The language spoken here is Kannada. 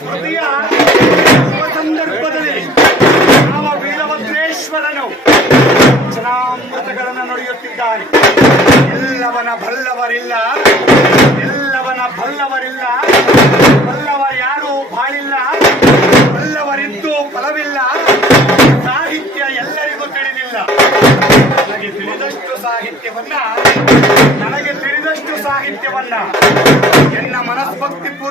ಸ್ಮೃತಿಯ ಸಂದರ್ಭದಲ್ಲಿ ಯಾವ ವೀರಭದ್ರೇಶ್ವರನು ವಚನಾಮೃತಗಳನ್ನು ನುಡಿಯುತ್ತಿದ್ದಾನೆ. ಎಲ್ಲವನ ಬಲ್ಲವರಿಲ್ಲ, ಬಲ್ಲವರ್ಯಾರೂ ಬಾಳಿಲ್ಲ, ಬಲ್ಲವರಿದ್ದು ಫಲವಿಲ್ಲ, ಸಾಹಿತ್ಯ ಎಲ್ಲರಿಗೂ ತಿಳಿದಿಲ್ಲ. ನನಗೆ ತಿಳಿದಷ್ಟು ಸಾಹಿತ್ಯವನ್ನ ಎನ್ನ ಮನಸ್ಭಕ್ತಿ